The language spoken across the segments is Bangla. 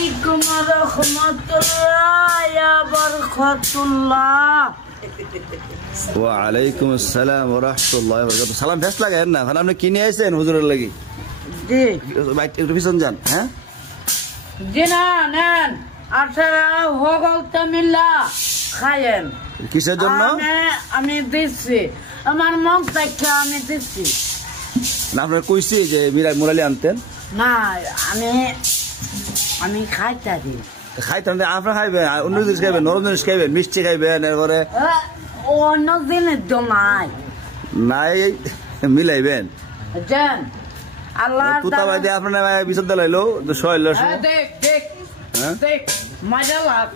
আলাইকুম রাহমাতুল্লাহি ওয়া বারাকাতুল্লাহ। ওয়া আলাইকুম আসসালাম ওয়া রাহমাতুল্লাহি ওয়া বারাকাতুহু। সালাম ফেস লাগায়েন না, এখন আপনি কি নিয়ে আইছেন হুজুরের লাগি? জি একটু পিছন যান। হ্যাঁ জি না নেন, আপনারা হগলতে মিল্লা খায়েন। কিসের জন্য? আমি দিচ্ছি, আমার মন থেকে আমি দিচ্ছি না আপনার কইছি যে মুরালি আনতেন না, আমি খাইতে দিই। খাইতেন আপনার খাইবেন, অন্য জিনিস খাইবেন, নরম জিনিস খাইবেন, মিষ্টি খাইবেন, এরপরে অন্য জিনিস তো নাই নাই মিলাইবেন। জান আল্লাহ তুতা ভাই দিয়ে আপনার বিচার দিলাইলো শৈল দেখ দেখ দেখ মজা লাগ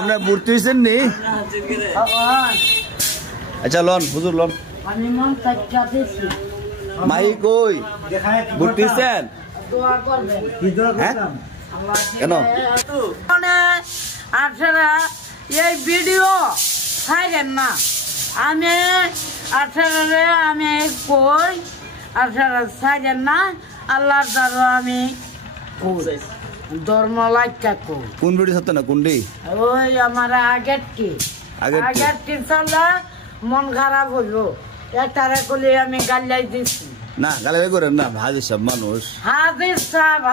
আমরা ভর্তি হয়েছেন নি? আচ্ছা লন হুজুর লন। আমি মন থেকে দিচ্ছি। মাই কই ভর্তি হয়েছেন? দোয়া করবেন। হ্যাঁ কেন? আপনারা এই ভিডিও খাইবেন না, আমি আপনারা আমি কই আপনারা খাইবেন না। আল্লাহর দ্বারা আমি কই ধর্ম লাইকা কই। কোন ভিডিও সত্য না কোনটি? ওই আমার আগের কি চলে মন খারাপ হইলো একটারে করলে আমি গাল্লাই দিচ্ছি। না গালে করেন না, হাজির সব মানুষ। হাজির সাহেব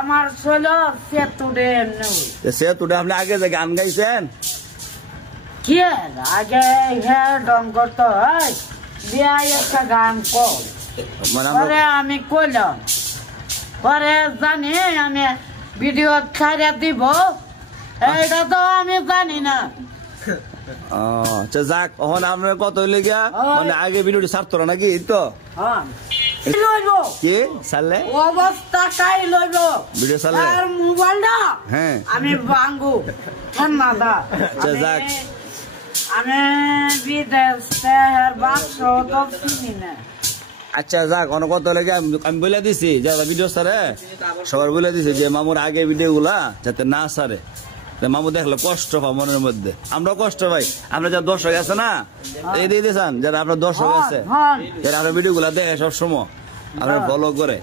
আমার ছেলে সেতুডে সেতুডে আপনি আগে যে গান গাইছেন কি আগে হ্যাঁ ডং করতো বিয়া একটা গান কর পরে আমি কইলাম, পরে জানি আমি ভিডিও ছাড়া দিব এইটা তো আমি জানি না। আচ্ছা যাক, ওখানে আপনার কত হইলে গিয়া মানে আগে ভিডিওটি ছাড়তো না নাকি? তো কি ছাড়লে অবস্থা কাই লইব ভিডিও ছাড়লে মোবাইলটা হ্যাঁ আমি ভাঙ্গু ঠান্ডা। যাক আমি বিদেশ বাক্স তো চিনি না। আচ্ছা যাক, অনেক কত হলে গিয়া আমি বলে দিছি যারা ভিডিও ছাড়ে সবার বলে দিছি যে মামুর আগে ভিডিও গুলা যাতে না ছাড়ে। মামু দেখলো কষ্ট পাও মনের মধ্যে, আমরা কষ্ট পাই। আমরা যারা দর্শক আছে না এই দিয়ে দিয়েছেন, যারা আপনার দর্শক আছে যারা আপনার ভিডিও গুলা দেখে সবসময় আপনার ফলো করে,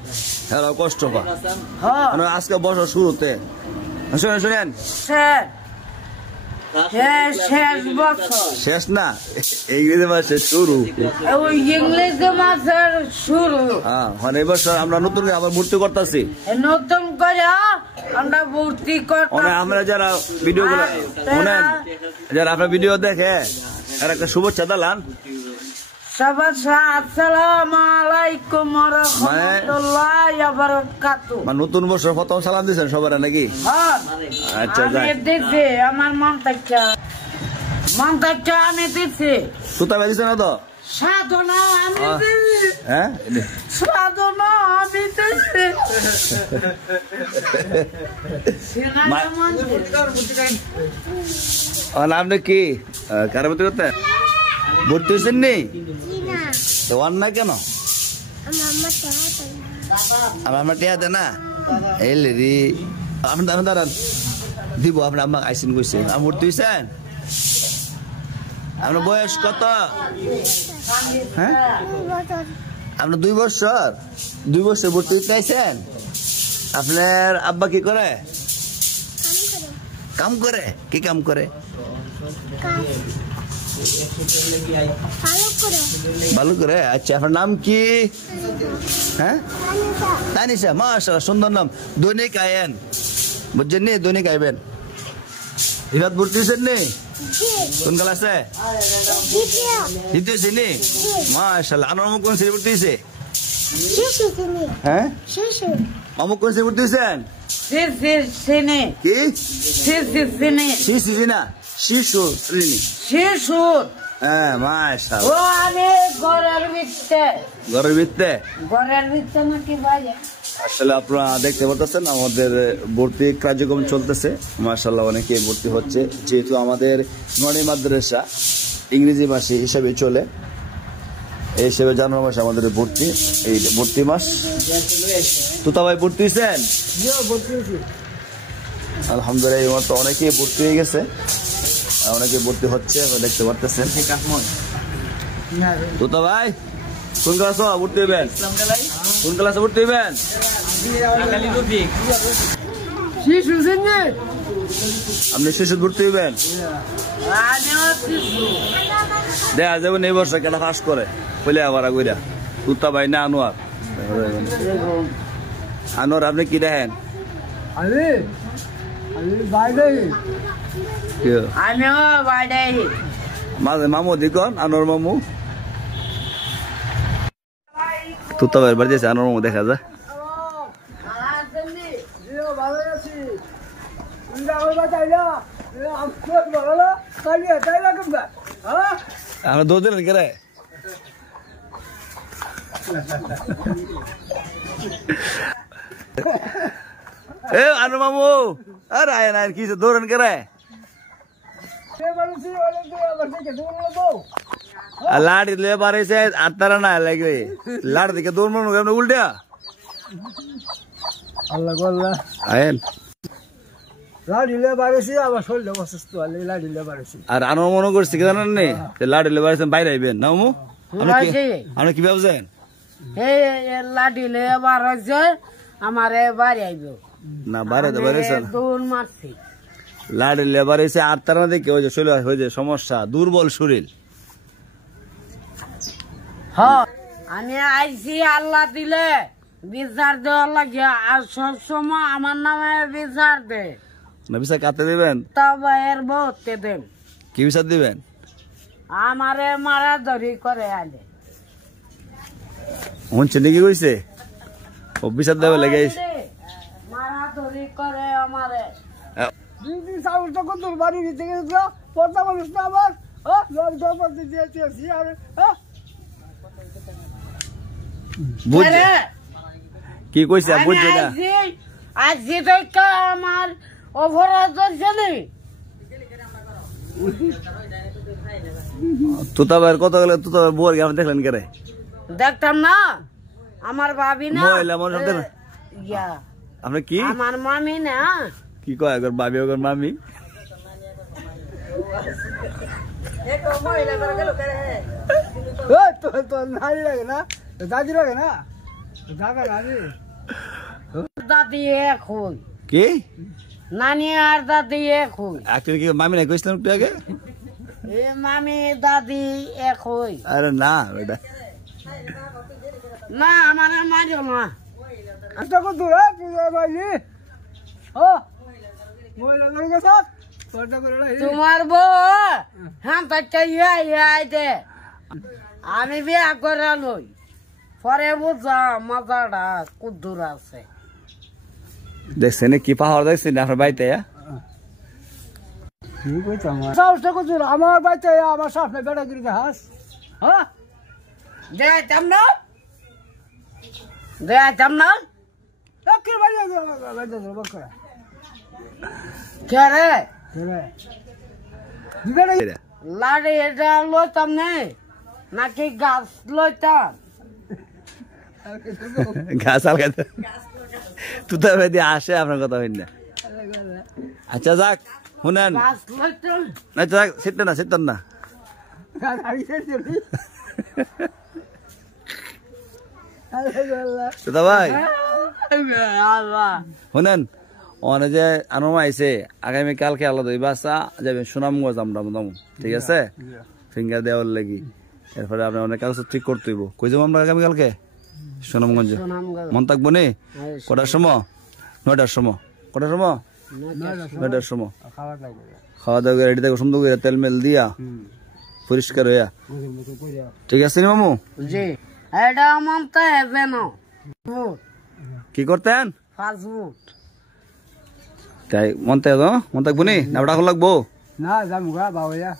তারা কষ্ট পায়। আজকে বছর শুরুতে শুনেন শুনেন শেষ না, ইংরেজি মাসের শুরু, ইংরেজি মাসের শুরু। হ্যাঁ এই বছর আমরা নতুন করে আবার ভর্তি করতেছি, নতুন করে আমরা ভর্তি করতেছি। আমরা যারা ভিডিও গুলো শুনেন, যারা আপনার ভিডিও দেখে আর একটা শুভেচ্ছা দিলাম। আসসালামু আলাইকুম ওয়া রাহমাতুল্লাহি ওয়া বারাকাতুহু। নতুন বছর প্রথম সালাম দিয়েছেন সবার নাকি? আচ্ছা আমি দিচ্ছি, আমার মন থেকে আমি দিচ্ছি। সুতা বেঁধেছে না তো? সাধনা আমি দিচ্ছি। হ্যাঁ সাধনা আমি দিচ্ছি। আপনি কি কার ভর্তি করতে ভর্তি হয়েছেন নি? ওয়ান না কেন? আমার টিয়া দেয় না এলে রে। আপনি দাঁড়ান দিব, আপনার আম্মা আইসিন কইছে আমি ভর্তি হয়েছেন? আপনার বয়স কত? হ্যাঁ আপনার 2 বছর? 2 বছর ভর্তি হইতে আইছেন? আপনার আব্বা কি করে? কাম করে। কি কাম করে? ভালো করে। আচ্ছা আপনার নাম কি? হ্যাঁ তানিশা, মাশাআল্লাহ সুন্দর নাম। দৈনিক আয়েন বুঝছেন নি? দৈনিক আইবেন। রিফাত ভর্তি হয়েছেন নি? কোন ক্লাসে? দ্বিতীয় শ্রেণী। মাশাআল্লাহ। আমার মামু কোন শ্রেণী ভর্তি হয়েছে? হ্যাঁ মামু কোন শ্রেণী ভর্তি হয়েছেন? কি না শিশু শ্রেণী। শিশু হ্যাঁ মাশাআল্লাহ। ও আমি ঘরের ভিতরে নাকি বাইরে? আসলে আপনারা দেখতে পাচ্ছেন আমাদের ভর্তি কার্যক্রম চলতেছে। মাশাআল্লাহ অনেকে ভর্তি হচ্ছে, যেহেতু আমাদের নড়ি মাদ্রাসা ইংরেজি মাসে হিসাবে চলে, এই হিসেবে জানুয়ারি মাসে আমাদের ভর্তি, এই ভর্তি মাস। তুতা ভাই ভর্তি হয়েছেন? আলহামদুলিল্লাহ এই মতো অনেকেই ভর্তি হয়ে গেছে, অনেকে ভর্তি হচ্ছে দেখতে পারতেছেন। তুতা ভাই কোন ক্লাসে ভর্তি হইবেন? কোন ক্লাসে ভর্তি হইবেন? আপনি শিশু ভর্তি হইবেন? দেখা যাবেন এই বছর কেটা ফাঁস করে বলে আবার আগুরা তুতা ভাই না আনোয়ার। আনোয়ার আপনি কি দেখেন? মামু দিকন আনোয়ার মামু তুতা ভাইয়ের বাড়ি আছে আনোয়ার মামু দেখা যায়। আমরা দো দিলেন কে রে? এ আনো মামু আরে আয় না কি দৌড়েন কে রে? লাড়ি লে বাড়াইছে আর তারা না লাগে লাড় দিকে দৌড় মানো কেমন উল্টা আল্লাহ আল্লাহ আয়েন লাড়িলে বাড়াইছি আবার শরীরে অসুস্থ হলে লাড়িলে বাড়াইছি। আর আনো মনে করছি কি জানেন নি লাড়িলে বাড়াইছে বাইরে আইবেন না মামু? আপনি কি ভাবছেন? লাড়িলে বাড়াইছে আমারে বাড়ি আইব না বাড়াইতে বাড়াইছে দৌড় মারছি লাড়িলে বাড়াইছে আর তারা দেখে ওই যে শরীর হয়ে যায় সমস্যা দুর্বল শরীর। হ্যাঁ আমি আইছি আল্লাহ দিলে বিচার দেওয়া লাগে আর সবসময় আমার নামে বিচার দে না বিচার কাটতে দিবেন তবে এর বহুতে দেন। কি বিচার দিবেন? আমারে মারা ধরি করে আলে শুনছে নাকি কইছে ও বিচার দেবে লেগে মারা ধরি করে আমারে কি কইছে বুঝছে না আজকে তো আমার অপরাধ চলি তুতা ভাইয়ের কত গেলে তুতা ভাই বুয়ার গ্রামে দেখলেন কে রে? দেখতাম না আমার ভাবি না মহিলা মনে আপনি কি আমার মামি না কি কয় একবার ভাবি একবার মামি দাদি এক হই কি নানি আর দাদি এক হই কি মামি না কইছিলাম একটু আগে মামি দাদি এক হই। আরে না বেটা না আমার মারিও না তোমার বউ হ্যাঁ দে আমি বিয়া করে লই পরে বুঝা মাথাটা কুদ্দুর আছে দেখছেন কি পাহাড় দেখছেন আপনার বাড়িতে আমার বাচ্চা আমার সামনে বেড়াগিরি হাস হ্যাঁ দেখাইতাম না দেখাইতাম না কে রে লাড়ি এটা লইতাম নেই নাকি গাছ লইতাম ঘাস আলগাতে তুতা বেদি আসে আপনার কথা হইন না। আচ্ছা যাক শুনেন গাছ লইতাম আচ্ছা যাক সিটতেন না সিটতেন না তুতা ভাই শুনেন ওনে যে আনোমা আইছে আগামী কালকে আলাদা বাসা যাবেন সুনামগঞ্জ আমরা ঠিক আছে ফিঙ্গার দেওয়ার লাগি এরপরে আপনার অনেক কাগজ ঠিক করতে হইব কই যাবো আমরা আগামী কালকে সুনামগঞ্জে মন থাকবো নি কটার সময় 9টার সময় কটার সময় 9টার সময় খাওয়া দাওয়া রেডি থাকবো সুন্দর করে তেল মেল দিয়া পরিষ্কার হইয়া ঠিক আছে নি মামু জি এটা মমতা যেন কি করতেন ফাস্টফুড তাই মন থাকবো নি না ওটা লাগবো না যাবো বাবা